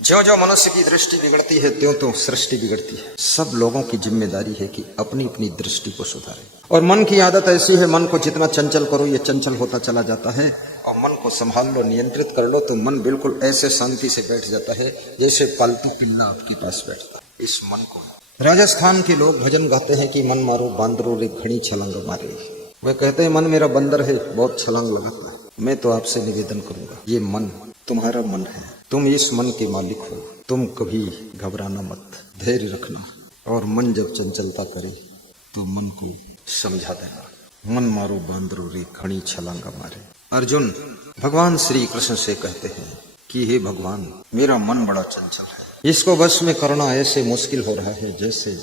ज्यों ज्यों मनुष्य की दृष्टि बिगड़ती है त्यों त्यों सृष्टि बिगड़ती है। सब लोगों की जिम्मेदारी है कि अपनी अपनी दृष्टि को सुधारें। और मन की आदत ऐसी है, मन को जितना चंचल करो ये चंचल होता चला जाता है। और मन को संभाल लो, नियंत्रित कर लो तो मन बिल्कुल ऐसे शांति से बैठ जाता है जैसे पालतू पिल्ला आपके पास बैठता है। इस मन को, राजस्थान के लोग भजन गाते हैं कि मन मारो बांदरो रे घड़ी छलांग मारे। वे कहते हैं मन मेरा बंदर है, बहुत छलांग लगाता है। मैं तो आपसे निवेदन करूंगा, ये मन तुम्हारा मन है, तुम इस मन के मालिक हो। तुम कभी घबराना मत, धैर्य रखना। और मन जब चंचलता करे तो मन को समझा देना। मन मारो बांदरो रे घड़ी छलांगा मारे। अर्जुन भगवान श्री कृष्ण से कहते हैं कि हे भगवान, मेरा मन बड़ा चंचल है, इसको बस में करना ऐसे मुश्किल हो रहा है जैसे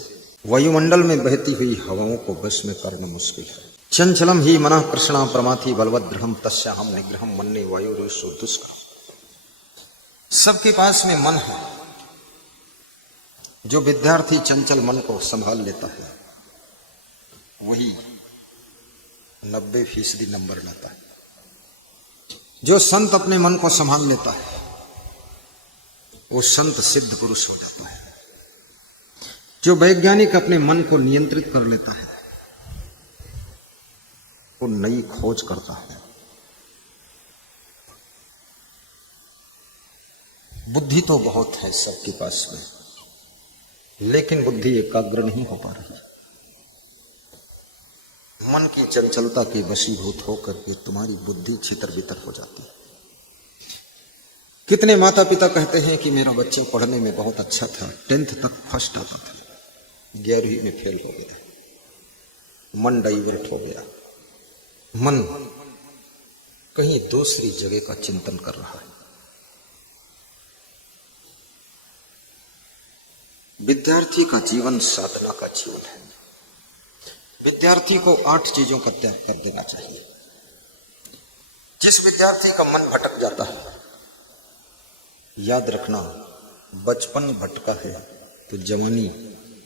वायुमंडल में बहती हुई हवाओं को बस में करना मुश्किल है। चंचलम ही मनः कृष्णा प्रमाथि बलवद्रहम तस्याहम निग्रहम मन्ये वायुरेषु दुष्करम। सबके पास में मन है। जो विद्यार्थी चंचल मन को संभाल लेता है वही 90% नंबर लाता है। जो संत अपने मन को संभाल लेता है वो संत सिद्ध पुरुष हो जाता है। जो वैज्ञानिक अपने मन को नियंत्रित कर लेता है वो नई खोज करता है। बुद्धि तो बहुत है सबके पास में, लेकिन बुद्धि एकाग्र नहीं हो पा रही। मन की चंचलता के वशीभूत होकर के तुम्हारी बुद्धि छितर बितर हो जाती है। कितने माता पिता कहते हैं कि मेरा बच्चा पढ़ने में बहुत अच्छा था, 10th तक फर्स्ट आता था, 11वीं में फेल हो गया। मन डाइवर्ट हो गया, मन कहीं दूसरी जगह का चिंतन कर रहा है। विद्यार्थी का जीवन साधना का जीवन है। विद्यार्थी को 8 चीजों का त्याग कर देना चाहिए। जिस विद्यार्थी का मन भटक जाता है, याद रखना, बचपन भटका है तो जवानी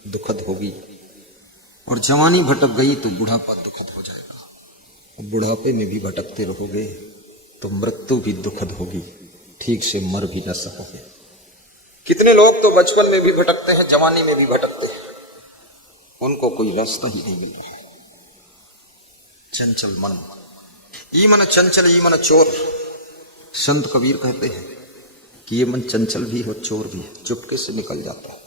दुखद होगी, और जवानी भटक गई तो बुढ़ापा दुखद हो जाएगा। बुढ़ापे में भी भटकते रहोगे तो मृत्यु भी दुखद होगी, ठीक से मर भी न सकोगे। कितने लोग तो बचपन में भी भटकते हैं, जवानी में भी भटकते हैं, उनको कोई रास्ता ही नहीं मिल रहा है। चंचल मन, ई मन चंचल ई मन चोर। संत कबीर कहते हैं कि ये मन चंचल भी हो चोर भी है, चुपके से निकल जाता है।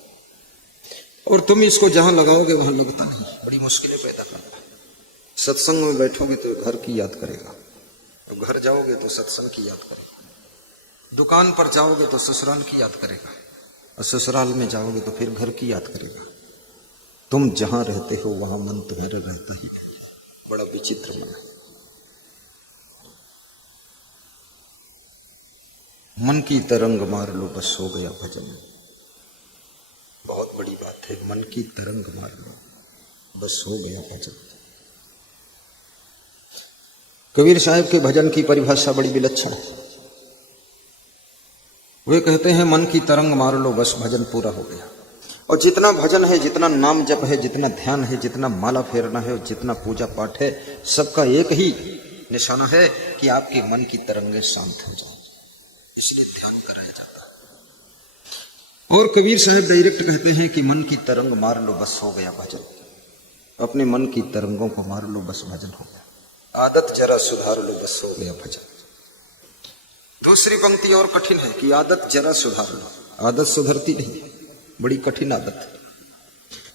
और तुम इसको जहां लगाओगे वहां लगता नहीं, बड़ी मुश्किलें पैदा करता है। सत्संग में बैठोगे तो घर की याद करेगा, तो घर जाओगे तो सत्संग की याद करेगा, दुकान पर जाओगे तो ससुराल की याद करेगा, और ससुराल में जाओगे तो फिर घर की याद करेगा। तुम जहां रहते हो वहां मन तुम्हारा रहता ही। बड़ा विचित्र मन है। मन की तरंग मार लो बस हो गया भजन। बहुत बड़ी बात है, मन की तरंग मार लो बस हो गया भजन। कबीर साहब के भजन की परिभाषा बड़ी विलक्षण है। वे कहते हैं मन की तरंग मार लो बस भजन पूरा हो गया। और जितना भजन है, जितना नाम जप है, जितना ध्यान है, जितना माला फेरना है और जितना पूजा पाठ है, सबका एक ही निशाना है कि आपके मन की तरंगें शांत हो जाए, इसलिए ध्यान कराया जाता है। और कबीर साहब डायरेक्ट कहते हैं कि मन की तरंग मार लो बस हो गया भजन। अपने मन की तरंगों को मार लो बस भजन हो गया। आदत जरा सुधार लो बस हो गया भजन। दूसरी पंक्ति और कठिन है कि आदत जरा सुधार लो। आदत सुधरती नहीं, बड़ी कठिन आदत है।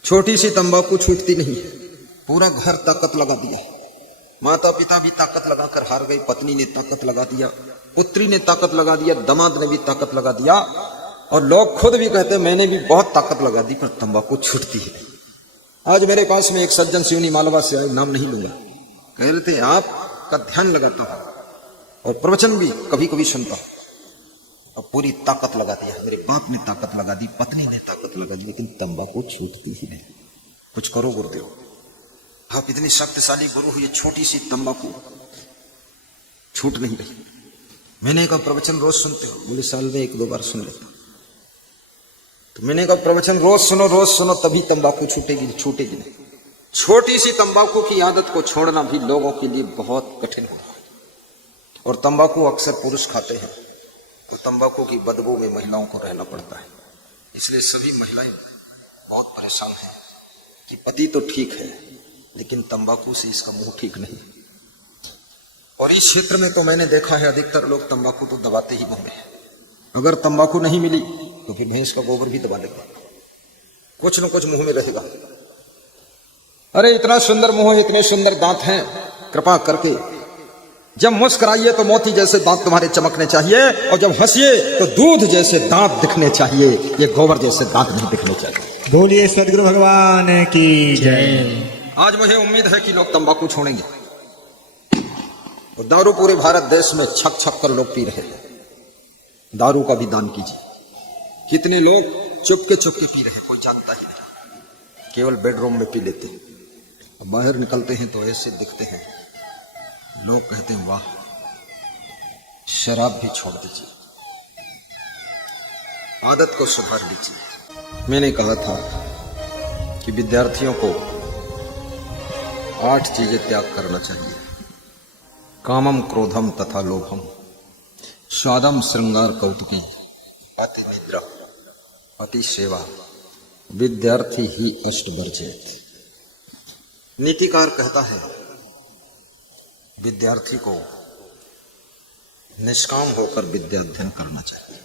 छोटी सी तंबाकू छूटती नहीं है, पूरा घर ताकत लगा दिया। माता पिता भी ताकत लगाकर हार गई, पत्नी ने ताकत लगा दिया, पुत्री ने ताकत लगा दिया, दामाद ने भी ताकत लगा दिया, और लोग खुद भी कहते मैंने भी बहुत ताकत लगा दी पर तंबाकू छूटती है। आज मेरे पास में एक सज्जन सिवनी मालवा से आए, नाम नहीं लूंगा, कह रहे थे आपका ध्यान लगाता हूं और प्रवचन भी कभी कभी सुनता हूं, और पूरी ताकत लगा दिया, मेरे बाप ने ताकत लगा दी, पत्नी ने ताकत लगा दी, लेकिन तंबाकू छूटती ही नहीं। कुछ करो गुरुदेव, आप इतनी शक्तिशाली गुरु हुई, छोटी सी तंबाकू छूट नहीं रही। मैंने कहा प्रवचन रोज सुनते हो? बोले साल में 1-2 बार सुन लेता। तो मैंने कहा प्रवचन रोज सुनो तभी तंबाकू छूटेगी, छूटेगी नहीं। छोटी सी तंबाकू की आदत को छोड़ना भी लोगों के लिए बहुत कठिन होता है। और तंबाकू अक्सर पुरुष खाते हैं, तो तंबाकू की बदबू में महिलाओं को रहना पड़ता है। इसलिए सभी महिलाएं बहुत परेशान हैं कि पति तो ठीक है लेकिन तंबाकू से इसका मुंह ठीक नहीं। और इस क्षेत्र में तो मैंने देखा है अधिकतर लोग तंबाकू तो दबाते ही होंगे। अगर तंबाकू नहीं मिली तो फिर भैंस का गोबर भी दबा लेंगे, कुछ न कुछ मुंह में रहेगा। अरे इतना सुंदर मुंह है, इतने सुंदर दांत हैं, कृपा करके जब मुस्कुराइए तो मोती जैसे दांत तुम्हारे चमकने चाहिए, और जब हंसिए तो दूध जैसे दांत दिखने चाहिए, ये गोबर जैसे दांत नहीं दिखने चाहिए। बोलिए सदगुरु भगवान की जय। आज मुझे उम्मीद है कि लोग तंबाकू छोड़ेंगे। और दारू पूरे भारत देश में छक छक कर लोग पी रहे हैं। दारू का भी दान कीजिए। कितने लोग चुपके चुपके पी रहे हैं, कोई जानता ही नहीं, केवल बेडरूम में पी लेते हैं। बाहर निकलते हैं तो ऐसे दिखते हैं, लोग कहते हैं वाह, शराब भी छोड़ दीजिए, आदत को सुधार लीजिए। मैंने कहा था कि विद्यार्थियों को 8 चीजें त्याग करना चाहिए। कामम क्रोधम तथा लोभम, स्वादम श्रृंगार कौतुकी, अति निद्रा, अति सेवा, विद्यार्थी ही अष्ट वर्जेत। नीतिकार कहता है विद्यार्थी को निष्काम होकर विद्या अध्ययन करना चाहिए,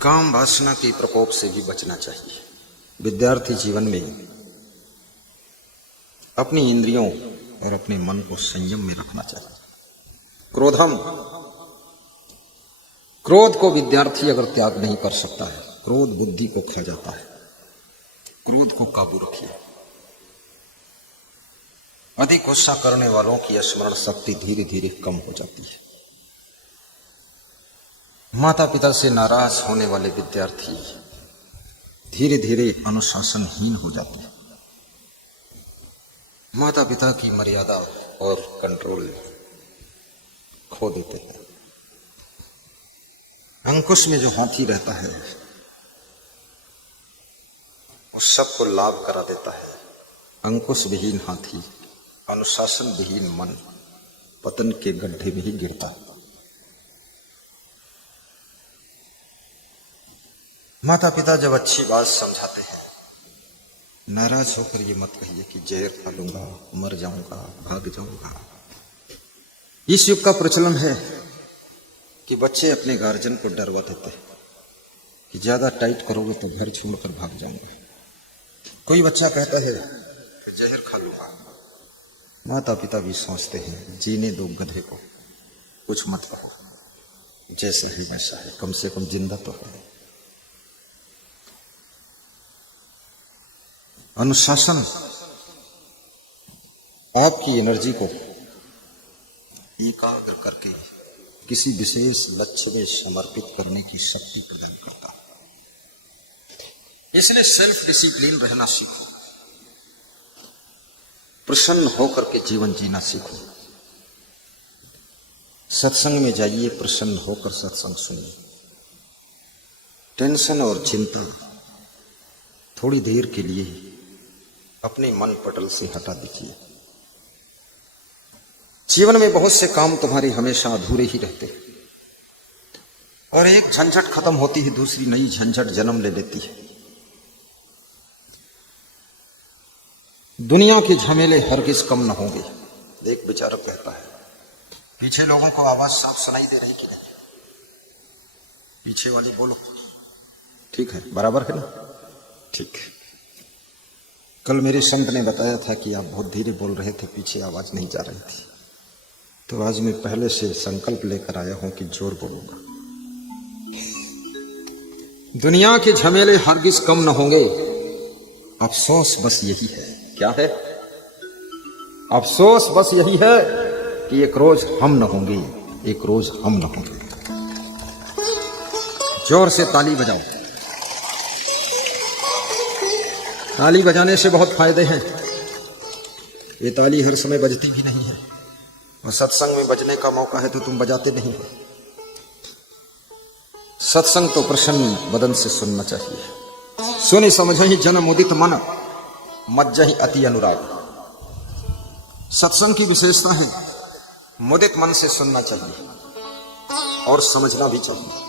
काम वासना के प्रकोप से भी बचना चाहिए। विद्यार्थी जीवन में अपनी इंद्रियों और अपने मन को संयम में रखना चाहिए। क्रोधम, क्रोध को विद्यार्थी अगर त्याग नहीं कर सकता है, क्रोध बुद्धि को खा जाता है, क्रोध को काबू रखिए। अधिक गुस्सा करने वालों की स्मरण शक्ति धीरे धीरे कम हो जाती है। माता पिता से नाराज होने वाले विद्यार्थी धीरे धीरे अनुशासनहीन हो जाते हैं। माता पिता की मर्यादा और कंट्रोल खो देते हैं। अंकुश में जो हाथी रहता है वो सबको लाभ करा देता है। अंकुश विहीन हाथी, अनुशासन विहीन मन पतन के गड्ढे में ही गिरता है। माता पिता जब अच्छी बात समझाते हैं, नाराज होकर ये मत कहिए कि जहर खा लूंगा, मर जाऊंगा, भाग जाऊंगा। इस युग का प्रचलन है कि बच्चे अपने गार्जियन को डरवा देते हैं कि ज्यादा टाइट करोगे तो घर छोड़कर भाग जाऊंगा। कोई बच्चा कहता है कि जहर खा लूंगा, माता पिता भी सोचते हैं जीने दो गधे को, कुछ मत कहो, जैसे ही वैसा है, कम से कम जिंदा तो है। अनुशासन आपकी एनर्जी को एकाग्र करके किसी विशेष लक्ष्य में समर्पित करने की शक्ति प्रदान करता है। इसलिए सेल्फ डिसिप्लिन रहना सीखो, प्रसन्न होकर के जीवन जीना सीखो। सत्संग में जाइए, प्रसन्न होकर सत्संग सुनिए। टेंशन और चिंता थोड़ी देर के लिए अपने मन पटल से हटा दीजिए। जीवन में बहुत से काम तुम्हारे हमेशा अधूरे ही रहते हैं, और एक झंझट खत्म होती है, दूसरी नई झंझट जन्म ले लेती है। दुनिया के झमेले हरगिज कम न होंगे। एक विचारक कहता है, पीछे लोगों को आवाज साफ सुनाई दे रही कि नहीं? पीछे वाली बोलो, ठीक है, बराबर है ना? ठीक है। कल मेरे संत ने बताया था कि आप बहुत धीरे बोल रहे थे, पीछे आवाज नहीं जा रही थी, तो आज मैं पहले से संकल्प लेकर आया हूं कि जोर बोलूंगा। दुनिया के झमेले हरगिज कम न होंगे। अफसोस बस यही है, क्या है? अफसोस बस यही है कि एक रोज हम न होंगे, एक रोज हम न होंगे। जोर से ताली बजाओ। ताली बजाने से बहुत फायदे हैं। ये ताली हर समय बजती भी नहीं है, और सत्संग में बजने का मौका है तो तुम बजाते नहीं हो। सत्संग तो प्रसन्न बदन से सुनना चाहिए। सुनि समझहि जन मुदित मन, मज्जहि अति अनुराग। सत्संग की विशेषता है मुदित मन से सुनना चाहिए। और समझना भी चाहिए।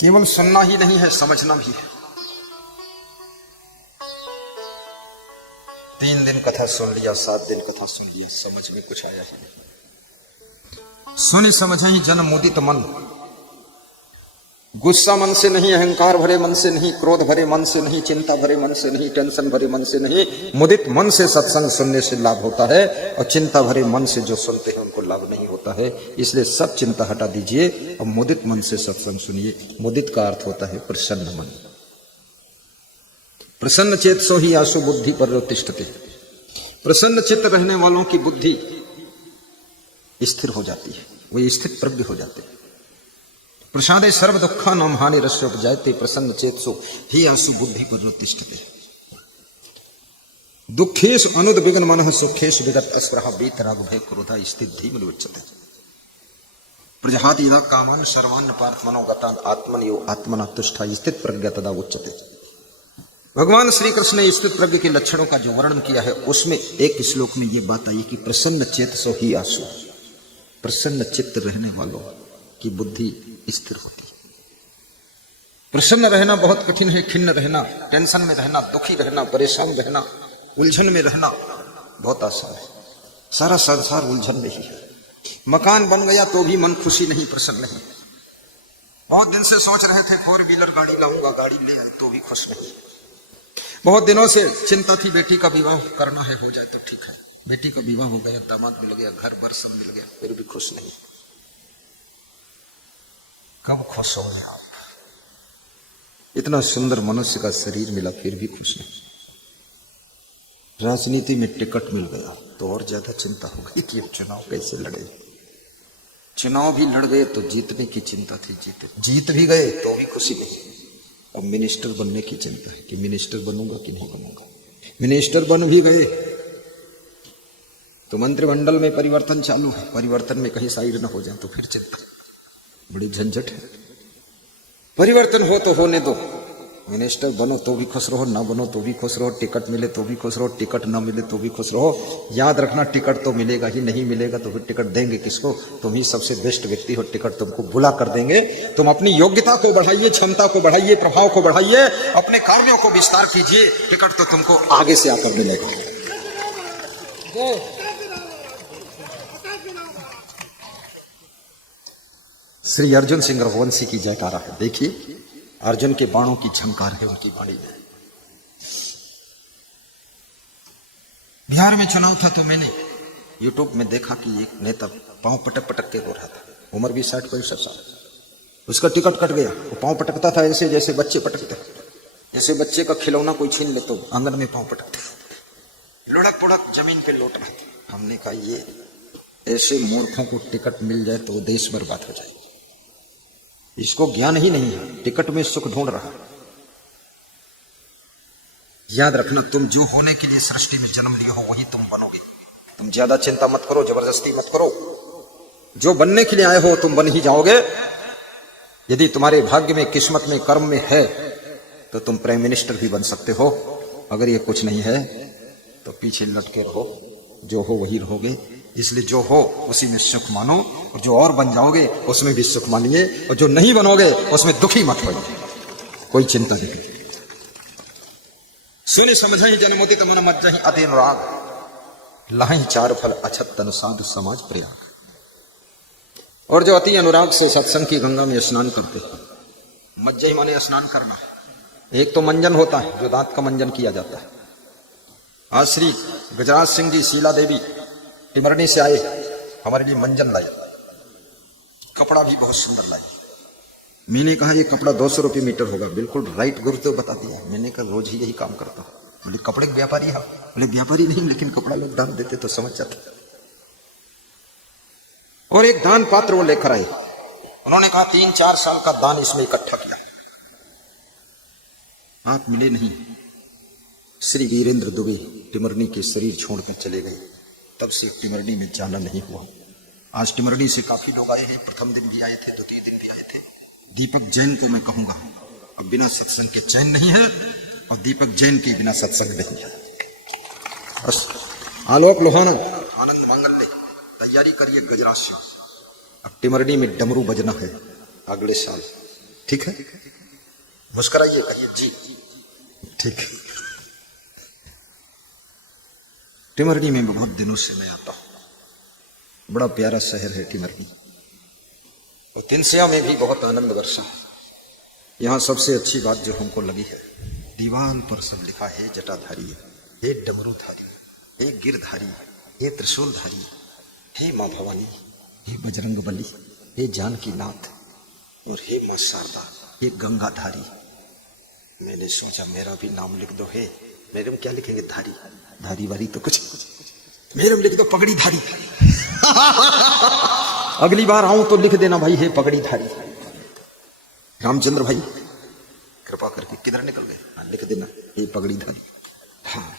केवल सुनना ही नहीं है, समझना भी है। 3 दिन कथा सुन लिया, 7 दिन कथा सुन लिया, समझ में कुछ आया ही नहीं। सुनी समझे ही जन मुदित मन, गुस्सा मन से नहीं, अहंकार भरे मन से नहीं, क्रोध भरे मन से नहीं, चिंता भरे मन से नहीं, टेंशन भरे मन से नहीं, मुदित मन से सत्संग सुनने से लाभ होता है। और चिंता भरे मन से जो सुनते हैं उनको लाभ नहीं होता है। इसलिए सब चिंता हटा दीजिए और मुदित मन से सत्संग सुनिए। मुदित का अर्थ होता है प्रसन्न मन। प्रसन्न चेत सो ही आसु बुद्धि पर्यतिष्ठते। प्रसन्न चित्त रहने वालों की बुद्धि स्थिर हो जाती है, वो स्थित प्रज्ञ हो जाते हैं। प्रसादे सर्व दुखा नम हानि रस्योपजायते प्रसन्न चेतसो ही आसु बुद्धि पर्यतिष्ठते। दुखेश अनुद्विग्न मनः सुखेश विगत अस्पृहा वीतराग भय क्रोधा स्थित धीमन उच्यते। प्रजहाति यदा कामान सर्वान् पार्थ मनोगतान् आत्मनियो आत्मना तुष्टा स्थित प्रज्ञा तदा उच्यते। भगवान श्री कृष्ण ने स्थित प्रज्ञ के लक्षणों का जो वर्णन किया है उसमें एक श्लोक में यह बात आई कि प्रसन्न चेतसो ही आसु, प्रसन्न चित्त रहने वालों की बुद्धि स्थिर होती है। प्रसन्न रहना बहुत कठिन है, खिन्न रहना, टेंशन में रहना, दुखी रहना, परेशान रहना, उलझन में रहना बहुत आसान है। सारा संसार उलझन में ही है। मकान बन गया तो भी मन खुशी नहीं, प्रसन्न नहीं। बहुत दिन से सोच रहे थे 4 व्हीलर गाड़ी लाऊंगा, गाड़ी ले आए तो भी खुश नहीं। बहुत दिनों से चिंता थी बेटी का विवाह करना है, हो जाए तो ठीक है। बेटी का विवाह हो गया, दामाद मिल गया, घर बर सब मिल गया, फिर भी खुश नहीं। कब खुश होंगे आप? इतना सुंदर मनुष्य का शरीर मिला फिर भी खुश नहीं। राजनीति में टिकट मिल गया तो और ज्यादा चिंता हो गई कि अब चुनाव कैसे लड़े। चुनाव भी लड़ गए तो जीतने की चिंता थी, जीत भी गए तो भी खुशी नहीं। अब मिनिस्टर बनने की चिंता है कि मिनिस्टर बनूंगा कि नहीं बनूंगा। मिनिस्टर बन भी गए तो मंत्रिमंडल में परिवर्तन चालू है, परिवर्तन में कहीं साइड न हो जाए तो फिर चिंता, बड़ी झंझट है। परिवर्तन हो तो होने दो, मिनिस्टर बनो तो भी खुश रहो, ना बनो तो भी खुश रहो, टिकट मिले तो भी खुश रहो, टिकट ना मिले तो भी खुश रहो। याद रखना टिकट तो मिलेगा ही, नहीं मिलेगा तो फिर टिकट देंगे किसको? तुम ही सबसे बेस्ट व्यक्ति हो, टिकट तुमको बुला कर देंगे। तुम अपनी योग्यता को बढ़ाइए, क्षमता को बढ़ाइए, प्रभाव को बढ़ाइए, अपने कार्यों को विस्तार कीजिए, टिकट तो तुमको आगे से आकर मिलेगा। श्री अर्जुन सिंह रघुवंशी की जयकारा है। देखिए अर्जुन के बाणों की झंकार है उनकी वाणी में। बिहार में चुनाव था तो मैंने यूट्यूब में देखा कि एक नेता पांव पटक पटक के रो रहा था, उम्र भी 60-65 साल। उसका टिकट कट गया, वो पांव पटकता था ऐसे जैसे बच्चे पटकते, जैसे बच्चे का खिलौना कोई छीन ले तो आंगन में पांव पटकते, लुढ़क पुढ़क जमीन पे लौट रहा था। हमने कहा ये ऐसे मूर्खों को टिकट मिल जाए तो देश बर्बाद हो जाए। इसको ज्ञान ही नहीं है, टिकट में सुख ढूंढ रहा है। याद रखना, तुम जो होने के लिए सृष्टि में जन्म लिए हो वही तुम बनोगे। तुम ज्यादा चिंता मत करो, जबरदस्ती मत करो। जो बनने के लिए आए हो तुम बन ही जाओगे। यदि तुम्हारे भाग्य में, किस्मत में, कर्म में है तो तुम प्राइम मिनिस्टर भी बन सकते हो। अगर ये कुछ नहीं है तो पीछे लटके रहो, जो हो वही रहोगे। इसलिए जो हो उसी में सुख मानो, और जो और बन जाओगे उसमें भी सुख मानिए, और जो नहीं बनोगे उसमें दुखी मत होइए। कोई चिंता नहीं। सुनि समझहि जन मोदित मन मज्जहि अति अनुराग, लाहि 4 फल अछत तन साधु समाज प्रयाग। और जो अति अनुराग से सत्संग की गंगा में स्नान करते हैं, मज्जहि माने स्नान करना। एक तो मंजन होता है जो दांत का मंजन किया जाता है। आज श्री गजराज सिंह जी शीला देवी टिमरनी से आए, हमारे लिए मंजन लाई, कपड़ा भी बहुत सुंदर लाई। मैंने कहा ये कपड़ा 200 रुपये मीटर होगा। बिल्कुल राइट गुरुदेव बता दिया। मैंने कहा रोज ही यही काम करता हूँ। बोले कपड़े के व्यापारी है? बोले व्यापारी नहीं, लेकिन कपड़ा लोग दान देते तो समझ जाते। और एक दान पात्र वो लेकर आए। उन्होंने कहा 3-4 साल का दान इसमें इकट्ठा किया। आप मिले नहीं। श्री वीरेंद्र दुबे टिमरनी के शरीर छोड़कर चले गए। तब से टिमरनी में जाना नहीं हुआ। आज टिमरनी से काफी लोग आए हैं। प्रथम दिन भी आए थे, द्वितीय दिन भी आए थे। दीपक जैन को मैं कहूंगा, अब बिना सत्संग के चैन नहीं है, और दीपक जैन के बिना सत्संग नहीं है। बस आलोक लोहाना, आनंद मांगल्य, तैयारी करिए गजराज से। अब टिमरनी में डमरू बजना है अगले साल, ठीक है? मुस्कुराइए, कहिए जी ठीक है। टिमरनी में बहुत दिनों से मैं आता हूं, बड़ा प्यारा शहर है टिमरनी। और तिनसिया में भी बहुत आनंद वर्षा है। यहाँ सबसे अच्छी बात जो हमको लगी है, दीवार पर सब लिखा है जटाधारी, हे डमरूधारी, हे गिरधारी, हे त्रिशूलधारी, हे माँ भवानी, हे बजरंग बली, हे जानकी नाथ और हे माँ शारदा, हे गंगाधारी। मैंने सोचा मेरा भी नाम लिख दो। है मेरे में क्या लिखेंगे? धारी, धारी वारी तो कुछ, मेरे में लिख दो पगड़ी धारी। अगली बार आऊं तो लिख देना भाई, हे पगड़ी धारी। रामचंद्र भाई कृपा करके किधर निकल गए? लिख देना हे पगड़ी धारी, हाँ,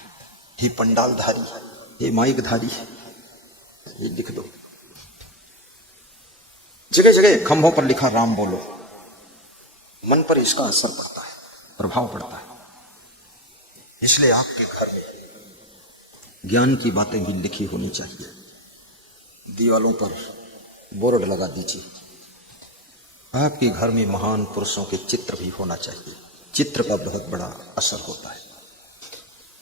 हे पंडाल धारी, हे माइक धारी, ये लिख दो। जगह जगह खंभों पर लिखा राम बोलो। मन पर इसका असर पड़ता है, प्रभाव पड़ता है। इसलिए आपके घर में ज्ञान की बातें भी लिखी होनी चाहिए। दीवालों पर बोर्ड लगा दीजिए। आपके घर में महान पुरुषों के चित्र भी होना चाहिए। चित्र का बहुत बड़ा असर होता है।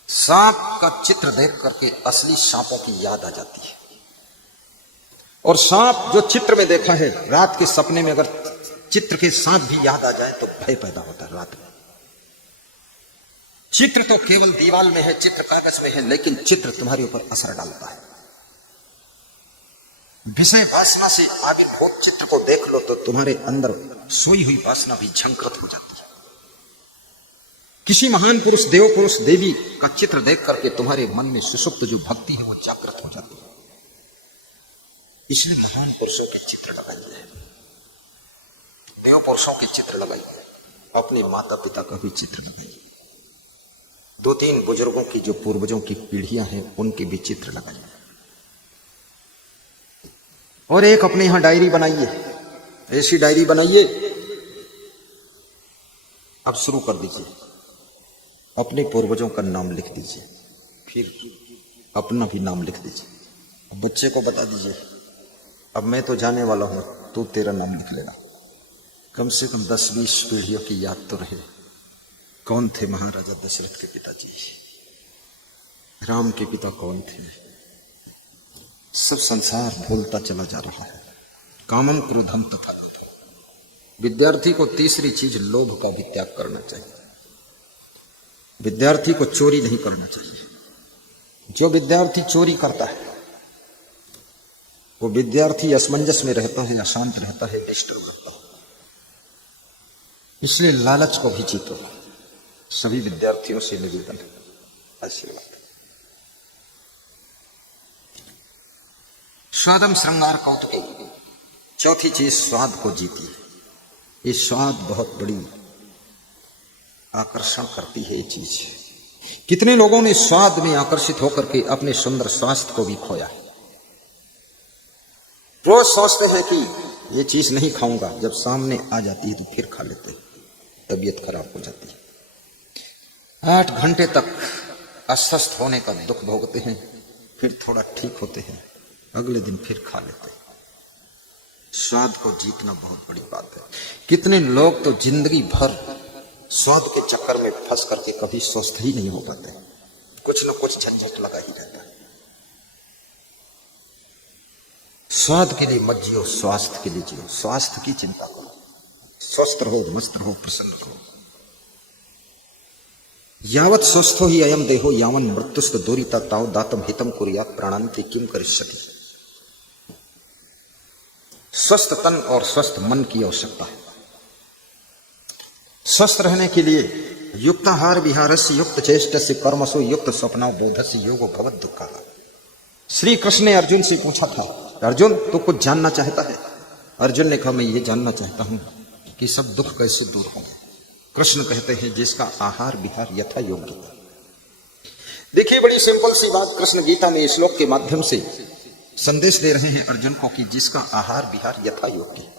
सांप का चित्र देख करके असली सांपों की याद आ जाती है। और सांप जो चित्र में देखा है, रात के सपने में अगर चित्र के सांप भी याद आ जाए तो भय पैदा होता है रात में। चित्र तो केवल दीवार में है, चित्र कागज में है, लेकिन चित्र तुम्हारे ऊपर असर डालता है। विषय वासना से आविर्भूत चित्र को देख लो तो तुम्हारे अंदर सोई हुई वासना भी झंकृत हो जाती है। किसी महान पुरुष, देव पुरुष, देवी का चित्र देख करके तुम्हारे मन में सुषुप्त जो भक्ति है वो जागृत हो जाती है। इसलिए महान पुरुषों के चित्र लगाइए, देव पुरुषों के चित्र लगाइए, अपने माता पिता का भी चित्र लगाइए, 2-3 बुजुर्गों की जो पूर्वजों की पीढ़ियां हैं उनके भी चित्र लगाइए। और एक अपने यहां डायरी बनाइए, ऐसी डायरी बनाइए। अब शुरू कर दीजिए, अपने पूर्वजों का नाम लिख दीजिए, फिर अपना भी नाम लिख दीजिए। अब बच्चे को बता दीजिए, अब मैं तो जाने वाला हूं, तू तेरा नाम लिख लेगा। कम से कम 10-20 पीढ़ियों की याद तो रहे। कौन थे महाराजा दशरथ के पिताजी? राम के पिता कौन थे? सब संसार भूलता चला जा रहा है। कामम क्रोधम तथा लोभ। विद्यार्थी को तीसरी चीज लोभ का भी त्याग करना चाहिए। विद्यार्थी को चोरी नहीं करना चाहिए। जो विद्यार्थी चोरी करता है वो विद्यार्थी असमंजस में रहता है, अशांत रहता है, डिस्टर्ब रहता है। इसलिए लालच को भी जीतो। सभी विद्यार्थियों से निवेदन है, आशीर्वाद। स्वादम श्रृंगार कौतुके। चौथी चीज स्वाद को जीती है। ये स्वाद बहुत बड़ी आकर्षण करती है। ये चीज कितने लोगों ने स्वाद में आकर्षित होकर के अपने सुंदर स्वास्थ्य को भी खोया है। रोज सोचते हैं कि ये चीज नहीं खाऊंगा, जब सामने आ जाती है तो फिर खा लेते हैं, तबीयत खराब हो जाती है। 8 घंटे तक अस्वस्थ होने का दुख भोगते हैं, फिर थोड़ा ठीक होते हैं, अगले दिन फिर खा लेते हैं। स्वाद को जीतना बहुत बड़ी बात है। कितने लोग तो जिंदगी भर स्वाद के चक्कर में फंस करके कभी स्वस्थ ही नहीं हो पाते। कुछ न कुछ झंझट लगा ही रहता है। स्वाद के लिए मत जियो, स्वास्थ्य के लिए जियो। स्वास्थ्य की चिंता करो, स्वस्थ रहो, मस्त रहो, प्रसन्न रहो। यावत स्वस्थो ही अयम देहो यावन मृत्युस्त दूरिता ताव दातम हितम कुर्यात प्राणांति किम करिष्यति। स्वस्थ तन और स्वस्थ मन की आवश्यकता है। स्वस्थ रहने के लिए युक्ताहार विहारस्य युक्त चेष्टस्य कर्मसु युक्त स्वप्ना बोधस्य योगो भवत दुःखा। श्री कृष्ण ने अर्जुन से पूछा था, अर्जुन तू कुछ जानना चाहता है? अर्जुन ने कहा मैं ये जानना चाहता हूं कि सब दुख कैसे दूर होंगे। कृष्ण कहते हैं जिसका आहार विहार यथा योग्य है। देखिए बड़ी सिंपल सी बात कृष्ण गीता में श्लोक के माध्यम से संदेश दे रहे हैं अर्जुन को कि जिसका आहार विहार यथा योग्य।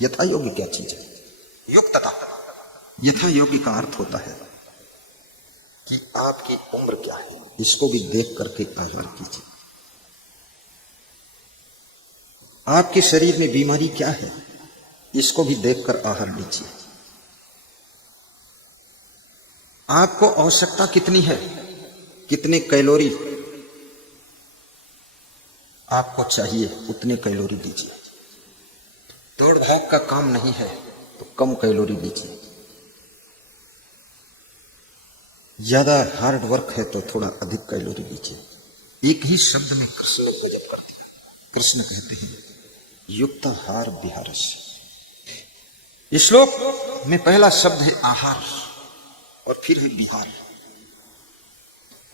यथा योग्य क्या चीज है? युक्तता। यथा योग्य का अर्थ होता है कि आपकी उम्र क्या है, इसको भी देख करके आहार कीजिए। आपके शरीर में बीमारी क्या है, इसको भी देखकर आहार लीजिए। आपको आवश्यकता कितनी है, कितनी कैलोरी आपको चाहिए, उतने कैलोरी लीजिए। दौड़ भाग का काम नहीं है तो कम कैलोरी लीजिए। ज्यादा हार्ड वर्क है तो थोड़ा अधिक कैलोरी लीजिए। एक ही शब्द में कृष्ण ने गजब कर दिया। कृष्ण कहते हैं युक्ताहार विहारस्य। इस श्लोक में पहला शब्द है आहार और फिर है विहार।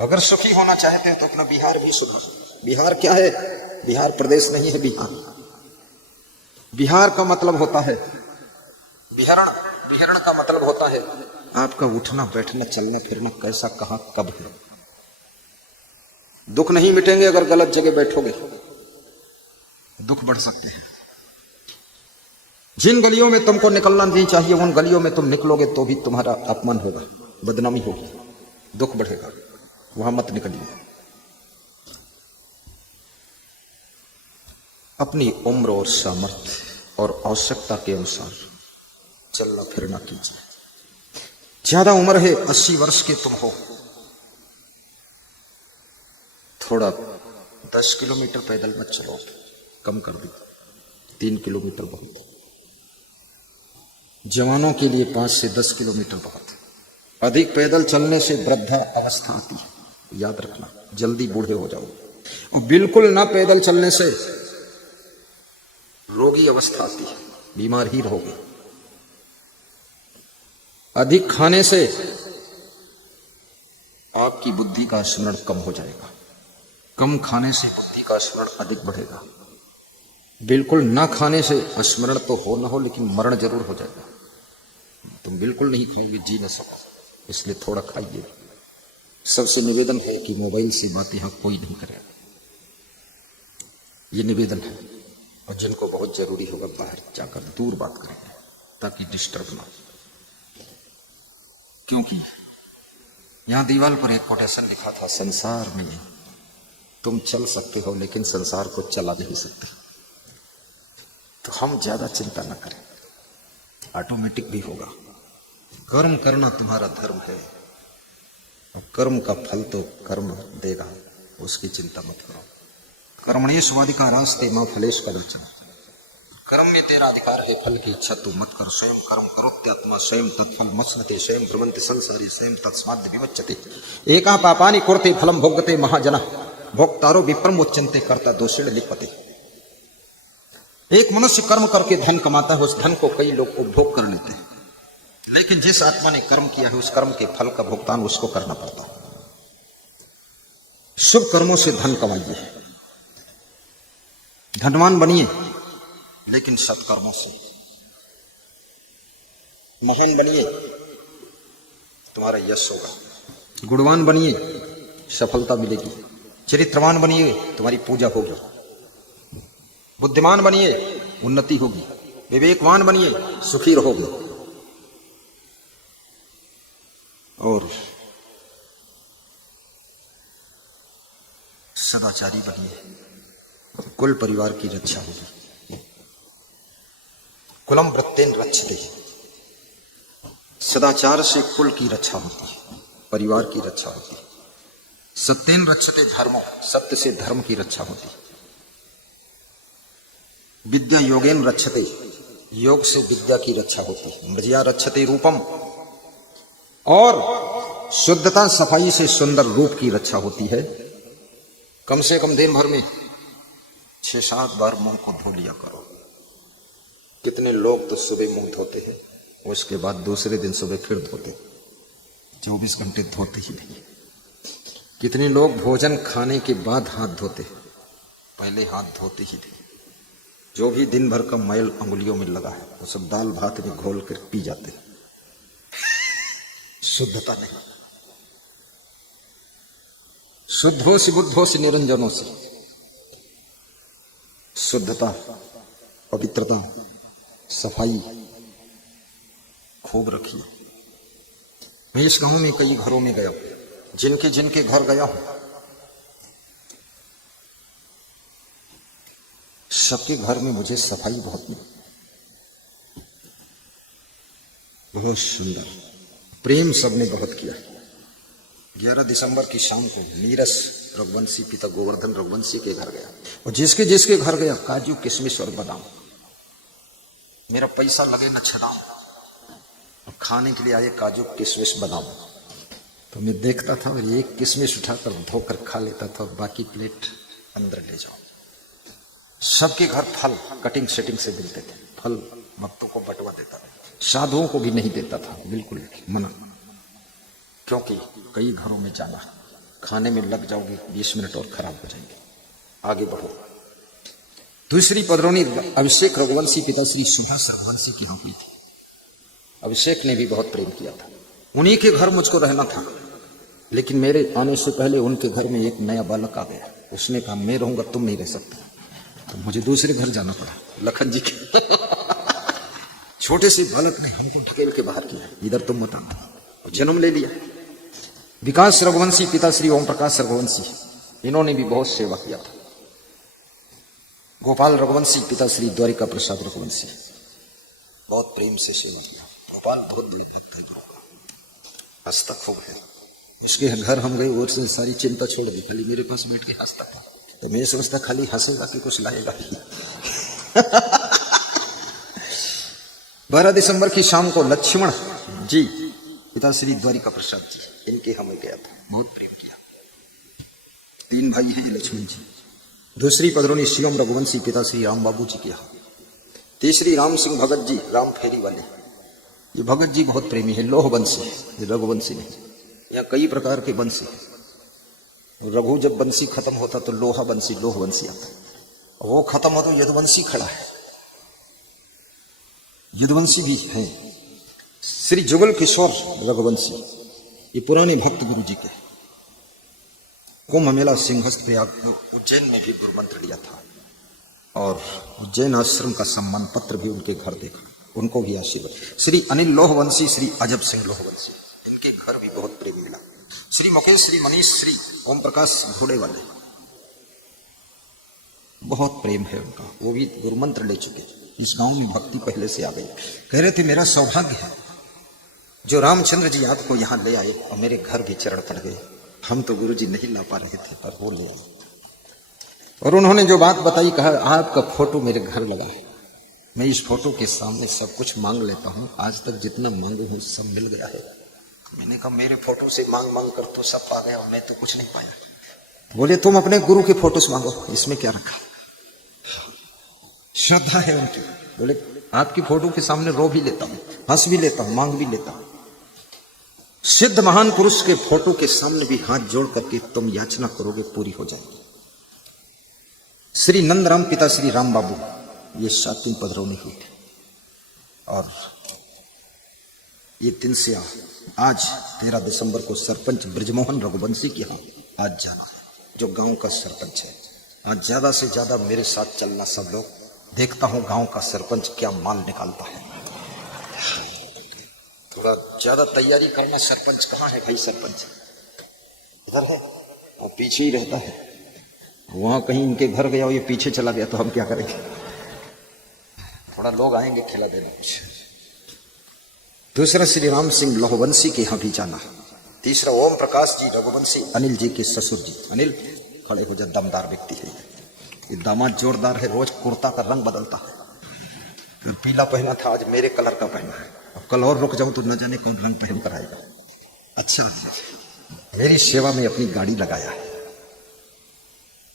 अगर सुखी होना चाहते हो तो अपना बिहार भी सुधारो। बिहार क्या है? बिहार प्रदेश नहीं है, बिहार। बिहार का मतलब होता है विहरण। विहरण का मतलब होता है आपका उठना बैठना चलना फिरना कैसा कहां कब है। दुख नहीं मिटेंगे अगर गलत जगह बैठोगे, दुख बढ़ सकते हैं। जिन गलियों में तुमको निकलना नहीं चाहिए उन गलियों में तुम निकलोगे तो भी तुम्हारा अपमान होगा, बदनामी होगी, दुख बढ़ेगा, वहां मत निकलिए। अपनी उम्र और सामर्थ्य और आवश्यकता के अनुसार चलना फिरना कीजिए। ज्यादा उम्र है, 80 वर्ष के तुम हो, थोड़ा 10 किलोमीटर पैदल मत चलो, कम कर दो, 3 किलोमीटर बहुत। जवानों के लिए 5 से 10 किलोमीटर बहुत। अधिक पैदल चलने से वृद्धा अवस्था आती है, याद रखना, जल्दी बूढ़े हो जाओ। और बिल्कुल ना पैदल चलने से रोगी अवस्था आती है, बीमार ही रहोगे। अधिक खाने से आपकी बुद्धि का स्मरण कम हो जाएगा, कम खाने से बुद्धि का स्मरण अधिक बढ़ेगा। बिल्कुल ना खाने से स्मरण तो हो ना हो लेकिन मरण जरूर हो जाएगा। तुम बिल्कुल नहीं खाओगे, जी न सको, इसलिए थोड़ा खाइए। सबसे निवेदन है कि मोबाइल से बात यहां कोई नहीं करे, ये निवेदन है। और जिनको बहुत जरूरी होगा बाहर जाकर दूर बात करेंगे ताकि डिस्टर्ब ना। क्योंकि यहां दीवार पर एक कोटेशन लिखा था, संसार में तुम चल सकते हो लेकिन संसार को चला नहीं सकते। तो हम ज्यादा चिंता न करें, ऑटोमेटिक भी होगा। कर्म करना तुम्हारा धर्म है और कर्म का फल तो कर्म देगा, उसकी चिंता मत करो। कर्मण्येष्वाधिकारास्ते मां फलेश कदाचन। कर्म में तेरा अधिकार है, फल की इच्छा तू मत कर। स्वयं कर्म करोत्यात्मा स्वयं तत्फल मत्स्नते स्वयं भ्रमन्ति संसारी स्वयं तत्स्माद्य विमच्यते। एका पापानि कुर्ते फलम भोगते महाजनः भोक्तारो विप्रम उच्यन्ते कर्ता दोषेण लिप्यते। एक मनुष्य कर्म करके धन कमाता है, उस धन को कई लोग उपभोग कर लेते हैं, लेकिन जिस आत्मा ने कर्म किया है उस कर्म के फल का भुगतान उसको करना पड़ता है। शुभ कर्मों से धन कमाइए, धनवान बनिए, लेकिन सत्कर्मों से। महान बनिए, तुम्हारा यश होगा। गुणवान बनिए, सफलता मिलेगी। चरित्रवान बनिए, तुम्हारी पूजा होगी। बुद्धिमान बनिए, उन्नति होगी। विवेकवान बनिए, सुखी रहोगे। और सदाचारी बनिए, कुल परिवार की रक्षा होगी। कुलम वृत्तेन रक्षते। सदाचार से कुल की रक्षा होती है, परिवार की रक्षा होती है। सत्येन रक्षते धर्मो। सत्य से धर्म की रक्षा होती है। विद्या योगेन रक्षते। योग से विद्या की रक्षा होती है। मृजया रक्षते रूपम। और शुद्धता सफाई से सुंदर रूप की रक्षा होती है। कम से कम दिन भर में 6-7 बार मुंह को धो लिया करो। कितने लोग तो सुबह मुंह धोते हैं, उसके बाद दूसरे दिन सुबह फिर धोते, 24 घंटे धोते ही नहीं। कितने लोग भोजन खाने के बाद हाथ धोते, पहले हाथ धोते ही नहीं। जो भी दिन भर का मैल अंगुलियों में लगा है वो सब दाल भात में घोल कर पी जाते हैं। शुद्धता नहीं। शुद्धो से बुद्धो से निरंजनों से। शुद्धता, पवित्रता, सफाई खूब रखिए। मैं इस गांव में कई घरों में गया हूं, जिनके जिनके घर गया हूं सबके घर में मुझे सफाई बहुत मिली, बहुत सुंदर प्रेम सबने बहुत किया। 11 दिसंबर की शाम को नीरस रघुवंशी पिता गोवर्धन रघुवंशी के घर गया, और जिसके जिसके घर गया काजू किशमिश और बादाम, मेरा पैसा लगे न छदाम, और खाने के लिए आए काजू किशमिश बादाम। तो मैं देखता था और एक किशमिश उठाकर धोकर खा लेता था, और बाकी प्लेट अंदर ले जाओ। सबके घर फल कटिंग सेटिंग से मिलते थे, फल भक्तों को बंटवा देता था, साधुओं को भी नहीं देता था, बिल्कुल मना। क्योंकि कई घरों में जाना, खाने में लग जाओगे 20 मिनट और खराब हो जाएंगे, आगे बढ़ो। दूसरी पधरौनी अभिषेक रघुवंशी पिता श्री सुभाष रघुवंशी की यहाँ हुई थी। अभिषेक ने भी बहुत प्रेम किया था, उन्हीं के घर मुझको रहना था, लेकिन मेरे आने से पहले उनके घर में एक नया बालक आ गया। उसने कहा मैं रहूंगा, तुम नहीं रह सकते, तो मुझे दूसरे घर जाना पड़ा, लखन जी के। छोटे से बालक ने हमको ढकेल के बाहर किया, इधर तुम मत आना, और जन्म ले लिया। विकास रघुवंशी पिता श्री ओम प्रकाश रघुवंशी, इन्होंने भी बहुत सेवा किया था। गोपाल रघुवंशी पिता श्री द्वारिका प्रसाद रघुवंशी, बहुत प्रेम से सेवा किया। गोपाल बहुत बड़े भक्त है, गुरु का हंसता खूब है। उसके घर हम गए और से सारी चिंता छोड़ दी, खाली मेरे पास बैठ के हंसता था। तो मैं सोचता खाली हंसेगा कि कुछ लाएगा ही। 12 दिसंबर की शाम को लक्ष्मण जी पिता श्री द्वारिका प्रसाद जी, इनके हमें गया था, बहुत प्रेम किया। 3 भाई हैं लक्ष्मण जी। दूसरी पधरौनी शिवम रघुवंशी पिता श्री राम बाबू जी के यहाँ। तीसरी राम सिंह भगत जी, राम फेरी वाले। ये भगत जी बहुत प्रेमी है, लोह वंशी, ये रघुवंशी नहीं। यहाँ कई प्रकार के वंशी, रघु जब वंशी खत्म होता तो लोहा वंशी, लोह वंशी आता, वो खत्म हो तो यदुवंशी खड़ा है, यदुवंशी भी है। श्री जुगल किशोर रघुवंशी, ये पुराने भक्त गुरु जी के। कुंभ मेला सिंहस्थ प्रयाग उज्जैन में भी गुरु मंत्र लिया था, और उज्जैन आश्रम का सम्मान पत्र भी उनके घर देखा, उनको भी आशीर्वाद। श्री अनिल लोहवंशी, श्री अजब सिंह लोहवंशी, इनके घर भी बहुत प्रेम मिला। श्री मुकेश, श्री मनीष, श्री ओम प्रकाश घोड़े वाले, बहुत प्रेम है उनका, वो भी गुरु मंत्र ले चुके। इस गांव में भक्ति पहले से आ गई। कह रहे थे मेरा सौभाग्य है जो रामचंद्र जी आपको यहाँ ले आए, और मेरे घर भी चरण पड़ गए। हम तो गुरु जी नहीं ला पा रहे थे, पर वो ले आए। और उन्होंने जो बात बताई, कहा आपका फोटो मेरे घर लगा है, मैं इस फोटो के सामने सब कुछ मांग लेता हूँ, आज तक जितना मांगू हूँ सब मिल गया है। मैंने कहा मेरे फोटो से मांग मांग कर तो सब पा गया, और मैं तो कुछ नहीं पाया। बोले तुम अपने गुरु के फोटो से मांगो, इसमें क्या रखा, श्रद्धा है उनकी। बोले आपकी फोटो के सामने रो भी लेता हूं, हंस भी लेता हूं, मांग भी लेता हूं। सिद्ध महान पुरुष के फोटो के सामने भी हाथ जोड़ करके तुम याचना करोगे, पूरी हो जाएगी। श्री नंदराम पिता श्री राम बाबू, ये 7वीं पधरौनी हुई थी। और ये तिनसिया आज 13 दिसंबर को सरपंच ब्रजमोहन रघुवंशी के यहाँ आज जाना है, जो गांव का सरपंच है। आज ज्यादा से ज्यादा मेरे साथ चलना सब लोग, देखता हूं गांव का सरपंच क्या माल निकालता है। थोड़ा ज्यादा तैयारी करना। सरपंच कहाँ है भाई? सरपंच इधर है और पीछे ही रहता है। वहां कहीं इनके घर गया और ये पीछे चला गया तो हम क्या करेंगे? थोड़ा लोग आएंगे खिला देना कुछ। दूसरा श्री राम सिंह लोहवंशी के यहाँ भी जाना। तीसरा ओम प्रकाश जी रघुवंशी, अनिल जी के ससुर जी। अनिल खड़े हो जा, दमदार व्यक्ति है ये। दामाद जोरदार है, रोज कुर्ता का रंग बदलता है। फिर पीला पहना था, आज मेरे कलर का पहना है। अब कल और रुक जाऊं तो न जाने कौन रंग पहन कर आएगा। अच्छा लगता, मेरी सेवा में अपनी गाड़ी लगाया है,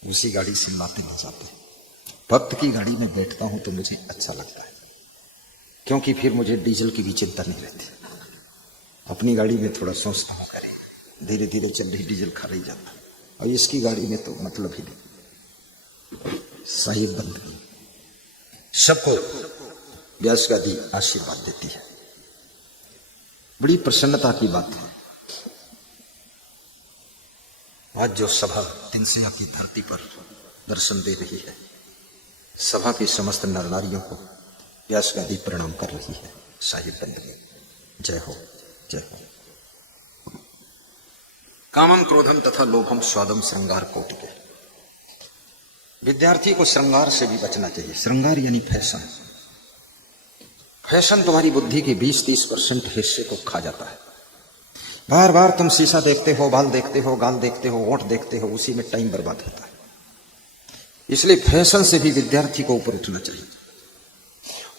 उसी गाड़ी से लाते ले जाते। भक्त की गाड़ी में बैठता हूं तो मुझे अच्छा लगता है, क्योंकि फिर मुझे डीजल की भी चिंता नहीं रहती। अपनी गाड़ी में थोड़ा सोचता हूं, अरे धीरे धीरे चल रही, डीजल खा रही जाता। और इसकी गाड़ी में तो मतलब ही नहीं। साहिब बंदगी सबको व्यास गादी आशीर्वाद देती है। बड़ी प्रसन्नता की बात है, आज जो सभा तिनसिया की धरती पर दर्शन दे रही है, सभा के समस्त नर नारियों को व्यास गादी प्रणाम कर रही है। साहिब बंदगी जय हो, जय हो। कामम क्रोधम तथा लोभम स्वादम श्रृंगार कोटि के। विद्यार्थी को श्रृंगार से भी बचना चाहिए। श्रृंगार यानी फैशन। फैशन तुम्हारी बुद्धि के 20-30% हिस्से को खा जाता है। बार बार तुम शीशा देखते हो, बाल देखते हो, गाल देखते हो, ओंठ देखते हो, उसी में टाइम बर्बाद होता है। इसलिए फैशन से भी विद्यार्थी को ऊपर उठना चाहिए।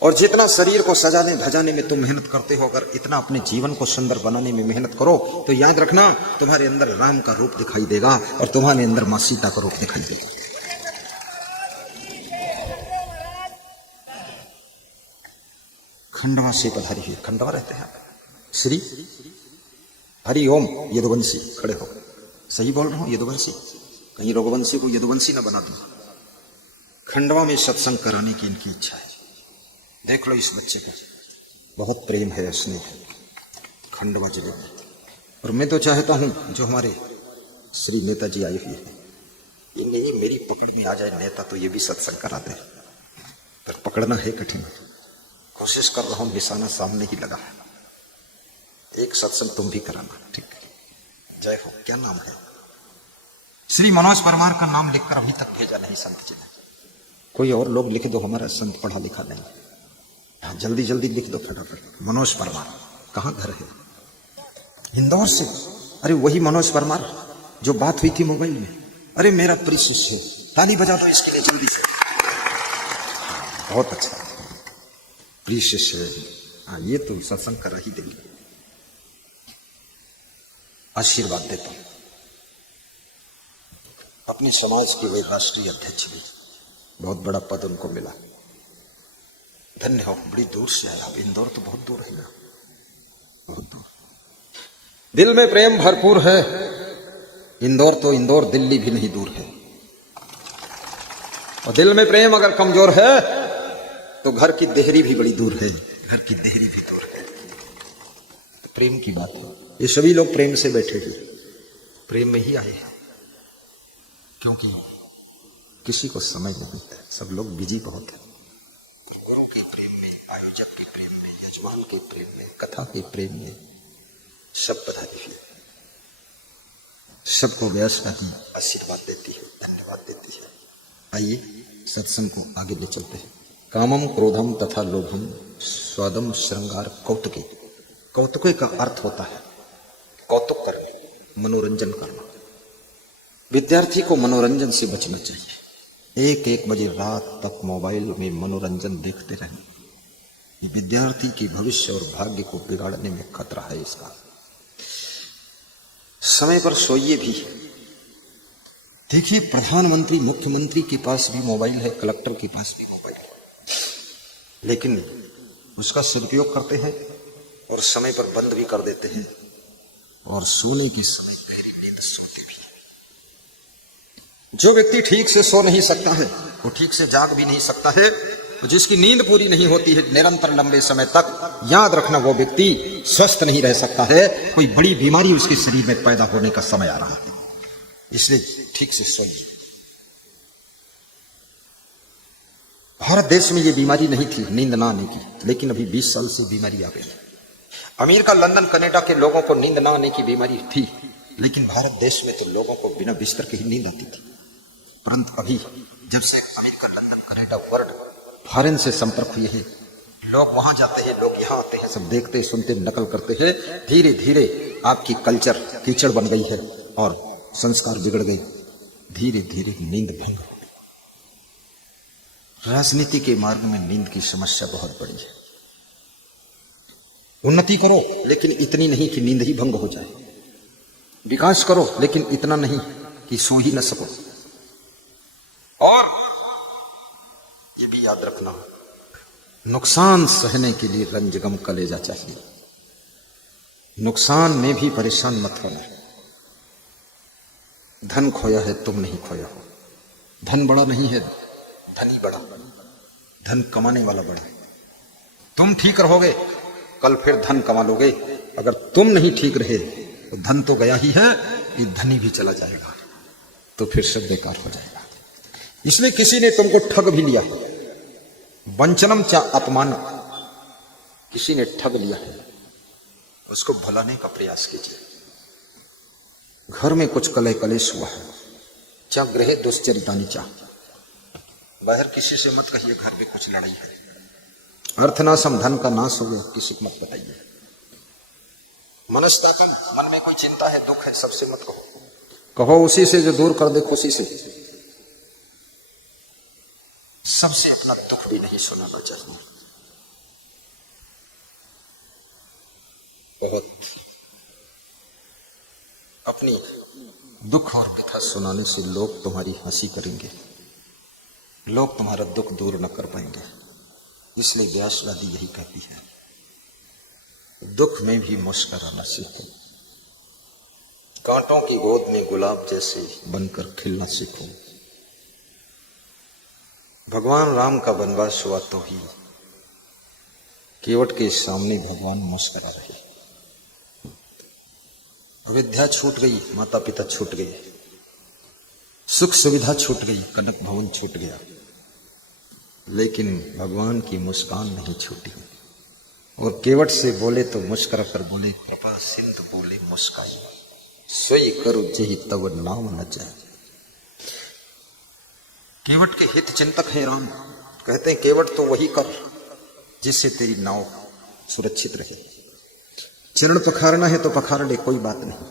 और जितना शरीर को सजाने धजाने में तुम मेहनत करते हो, अगर इतना अपने जीवन को सुंदर बनाने में मेहनत करो तो याद रखना तुम्हारे अंदर राम का रूप दिखाई देगा और तुम्हारे अंदर मां सीता का रूप दिखाई देगा। खंडवा से पधारी है। खंडवा रहते हैं श्री हरि ओम यदुवंशी। खड़े हो, सही बोल रहा हूं यदुवंशी, कहीं रघुवंशी को यदुवंशी ना बना दो। खंडवा में सत्संग कराने की इनकी इच्छा है। देख लो इस बच्चे का बहुत प्रेम है, स्नेह है खंडवा जिले में। और मैं तो चाहता हूं जो हमारे श्री नेताजी आए हुए हैं, ये मेरी पकड़ में आ जाए नेता तो ये भी सत्संग करा दे, पर पकड़ना है कठिन। कोशिश कर रहा हूं, निशाना सामने ही लगा है। एक सत्संग तुम भी कराना, ठीक है? जय हो। क्या नाम है? श्री मनोज परमार का नाम लिखकर अभी तक भेजा नहीं संत जी ने। कोई और लोग लिख दो, हमारा संत पढ़ा लिखा नहीं। हाँ, जल्दी जल्दी लिख दो फटाफट। मनोज परमार कहाँ घर है? इंदौर से। अरे वही मनोज परमार जो बात हुई थी मोबाइल में। अरे मेरा प्रिय शिष्य है, ताली बजा दो इसके लिए जल्दी से। बहुत अच्छा प्रिय शिष्य है। हाँ, ये तो सत्संग कर रही देगी। आशीर्वाद देता हूं। अपने समाज के वे राष्ट्रीय अध्यक्ष भी, बहुत बड़ा पद उनको मिला। धन्य हो, बड़ी दूर से आया। इंदौर तो बहुत दूर है ना, बहुत दूर। दिल में प्रेम भरपूर है। इंदौर तो इंदौर, दिल्ली भी नहीं दूर है। और दिल में प्रेम अगर कमजोर है तो घर की देहरी भी बड़ी दूर है। घर की देहरी भी दूर है। तो प्रेम की बात है। ये सभी लोग प्रेम से बैठे हैं, प्रेम में ही आए हैं। क्योंकि किसी को समय नहीं है, सब लोग बिजी बहुत है। गुरु के प्रेम में, आयोजक के प्रेम में, यजमान के प्रेम में, कथा के प्रेम में सब पधारी है। सबको व्यवस्था की आशीर्वाद देती है, धन्यवाद देती है। आइए सत्संग को आगे ले चलते हैं। कामम क्रोधम तथा लोभम स्वादम श्रृंगार कौतुके। कौतुके का अर्थ होता है कौतुक करना, मनोरंजन करना। विद्यार्थी को मनोरंजन से बचना चाहिए। 1-1 बजे रात तक मोबाइल में मनोरंजन देखते रहें। ये विद्यार्थी के भविष्य और भाग्य को बिगाड़ने में खतरा है इसका। समय पर सोइए भी। देखिए, प्रधानमंत्री मुख्यमंत्री के पास भी मोबाइल है, कलेक्टर के पास भी मोबाइल है, लेकिन उसका सदुपयोग करते हैं और समय पर बंद भी कर देते हैं और सोने के समय गहरी नींद सोते भी हैं। जो व्यक्ति ठीक से सो नहीं सकता है वो ठीक से जाग भी नहीं सकता है। जिसकी नींद पूरी नहीं होती है निरंतर लंबे समय तक, याद रखना वो व्यक्ति स्वस्थ नहीं रह सकता है। कोई बड़ी बीमारी उसके शरीर में पैदा होने का समय आ रहा है। इसलिए ठीक से सोइए। भारत देश में ये बीमारी नहीं थी नींद ना आने की, लेकिन अभी 20 साल से बीमारी आ गई। अमेरिका, लंदन, कनाडा के लोगों को नींद ना आने की बीमारी थी, लेकिन भारत देश में तो लोगों को बिना बिस्तर के ही नींद आती थी। परंतु अभी जब से America, London, Canada, world foreign से संपर्क हुए हैं, लोग वहां जाते हैं, लोग यहाँ आते हैं, सब देखते सुनते नकल करते हैं। धीरे धीरे आपकी कल्चर कीचड़ बन गई है और संस्कार बिगड़ गए। धीरे धीरे नींद भंग हो गई। राजनीति के मार्ग में नींद की समस्या बहुत बड़ी है। उन्नति करो लेकिन इतनी नहीं कि नींद ही भंग हो जाए। विकास करो लेकिन इतना नहीं कि सो ही न सको। और ये भी याद रखना, नुकसान सहने के लिए रंजगम कलेजा चाहिए। नुकसान में भी परेशान मत होना। धन खोया है, तुम नहीं खोया हो। धन बड़ा नहीं है, धनी बड़ा। धन कमाने वाला बड़ा। तुम ठीक रहोगे कल फिर धन कमा लोगे। अगर तुम नहीं ठीक रहे तो धन तो गया ही है, ये धनी भी चला जाएगा, तो फिर सब बेकार हो जाएगा। इसलिए किसी ने तुमको ठग भी लिया, वंचनम चा अपमान, किसी ने ठग लिया है, उसको भुलाने का प्रयास कीजिए। घर में कुछ कलह कलेश हुआ है, चा गृहे दुश्चरितानि चा, बाहर किसी से मत कहिए घर में कुछ लड़ाई है, अर्थनाशम धन का नाश हो गया, किसी को मत बताइए। मनस्तापम मन में कोई चिंता है, दुख है, सबसे मत कहो, कहो उसी से जो दूर कर दे खुशी से। सबसे अपना दुख भी नहीं सुनाना चाहिए। बहुत अपनी दुख और व्यथा सुनाने से लोग तुम्हारी हंसी करेंगे, लोग तुम्हारा दुख दूर न कर पाएंगे। इसलिए व्यासवादी यही कहती है, दुख में भी मुस्कुराना सीखो, कांटों की गोद में गुलाब जैसे बनकर खिलना सीखो। भगवान राम का वनवास हुआ तो ही केवट के सामने भगवान मुस्कुरा रहे। अविद्या छूट गई, माता पिता छूट गए, सुख सुविधा छूट गई, कनक भवन छूट गया, लेकिन भगवान की मुस्कान नहीं छूटी। और केवट से बोले तो मुस्कुरा कर बोले, कृपा सिंधु बोले मुस्काई, सोई करो जही तब नाम न जाए। केवट के हित चिंतक है राम, कहते हैं केवट तो वही कर जिससे तेरी नाव सुरक्षित रहे। चरण पखारना है तो पखार ले, कोई बात नहीं।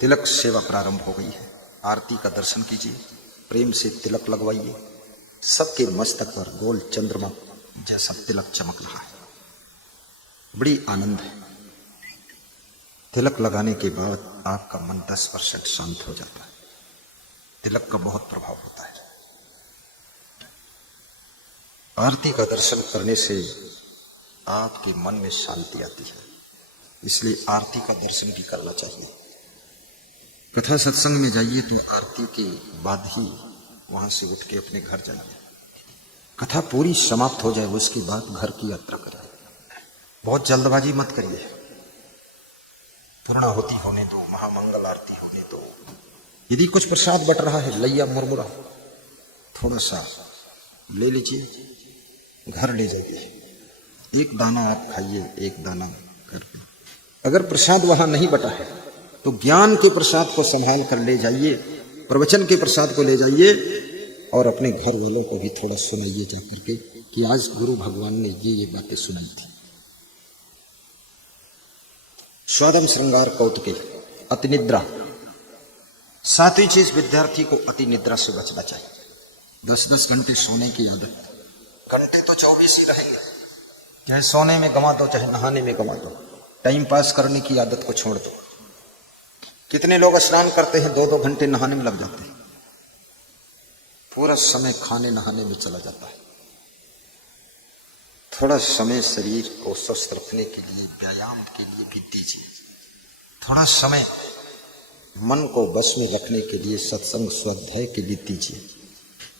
तिलक सेवा प्रारंभ हो गई है, आरती का दर्शन कीजिए, प्रेम से तिलक लगवाइए। सबके मस्तक पर गोल चंद्रमा जैसा तिलक चमक रहा है, बड़ी आनंद है। तिलक लगाने के बाद आपका मन 10% शांत हो जाता है। तिलक का बहुत प्रभाव होता है। आरती का दर्शन करने से आपके मन में शांति आती है, इसलिए आरती का दर्शन भी करना चाहिए। कथा सत्संग में जाइए तो आरती के बाद ही वहां से उठ के अपने घर जाइए। कथा पूरी समाप्त हो जाए उसके बाद घर की यात्रा करें। बहुत जल्दबाजी मत करिए, पूर्णाहुति होने दो, महामंगल आरती होने दो। यदि कुछ प्रसाद बट रहा है, लैया मुरमुरा थोड़ा सा ले लीजिए, घर ले जाइए, एक दाना आप खाइए, एक दाना करके। अगर प्रसाद वहां नहीं बटा है तो ज्ञान के प्रसाद को संभाल कर ले जाइए, प्रवचन के प्रसाद को ले जाइए और अपने घर वालों को भी थोड़ा सुनाइए जाकर के कि आज गुरु भगवान ने ये बातें सुनाई थी। स्वादम श्रृंगार कौतुके अति निद्रा, सातवीं चीज विद्यार्थी को अति निद्रा से बचना चाहिए। 10-10 घंटे सोने की आदत, घंटे तो 24 ही रहेंगे, चाहे सोने में गंवा दो चाहे नहाने में गंवा दो। टाइम पास करने की आदत को छोड़ दो। कितने लोग स्नान करते हैं, 2-2 घंटे नहाने में लग जाते हैं, पूरा समय खाने नहाने में चला जाता है। थोड़ा समय शरीर को स्वस्थ रखने के लिए, व्यायाम के लिए भी दीजिए। थोड़ा समय मन को बस में रखने के लिए सत्संग स्वाध्याय के लिए दीजिए।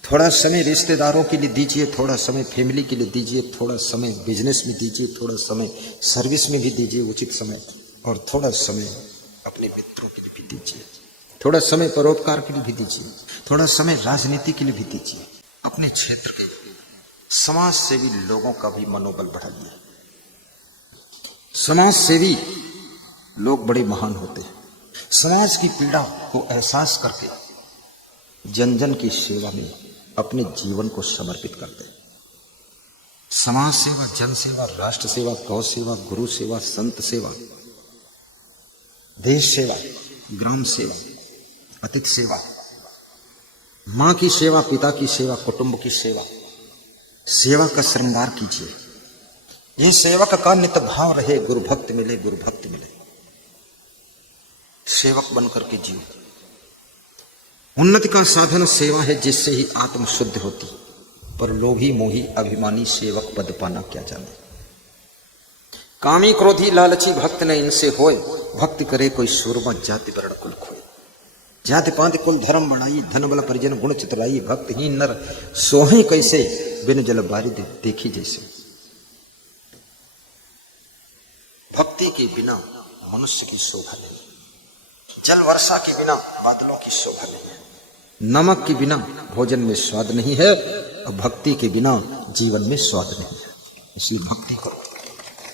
थोड़ा समय रिश्तेदारों के लिए दीजिए, थोड़ा समय फैमिली के लिए दीजिए, थोड़ा समय बिजनेस में दीजिए, थोड़ा समय सर्विस में भी दीजिए उचित समय, और थोड़ा समय अपने मित्रों के लिए भी दीजिए, थोड़ा समय परोपकार के लिए भी दीजिए, थोड़ा समय राजनीति के लिए भी दीजिए। अपने क्षेत्र के समाज सेवी लोगों का भी मनोबल बढ़ाइए। समाज सेवी लोग बड़े महान होते हैं। समाज की पीड़ा को एहसास करके जन जन की सेवा में अपने जीवन को समर्पित करते हैं। समाज सेवा, जन सेवा, राष्ट्र सेवा, गौ सेवा, गुरु सेवा, संत सेवा, देश सेवा, ग्राम सेवा, अतिथि सेवा, मां की सेवा, पिता की सेवा, कुटुंब की सेवा, सेवा का श्रृंगार कीजिए। ये सेवक का नित भाव रहे, गुरु भक्त मिले, गुरु भक्त मिले। सेवक बनकर के जियो। उन्नति का साधन सेवा है, जिससे ही आत्म शुद्ध होती, पर लोभी मोही अभिमानी सेवक पद पाना क्या जाने। कामी क्रोधी लालची भक्त ने इनसे होए, भक्ति करे कोई सूरमा जाति वर्ण कुल खोए। जाति पाति कुल धर्म बढ़ाई, धन बल परिजन गुण चितराई, भक्तहीन नर सोहे कैसे, बिन जल बारिद देखी जैसे। भक्ति के बिना मनुष्य की शोभा नहीं, जल वर्षा के बिना बादलों की शोभा नहीं है, नमक के बिना भोजन में स्वाद नहीं है, और भक्ति के बिना जीवन में स्वाद नहीं है। इसलिए भक्ति करो।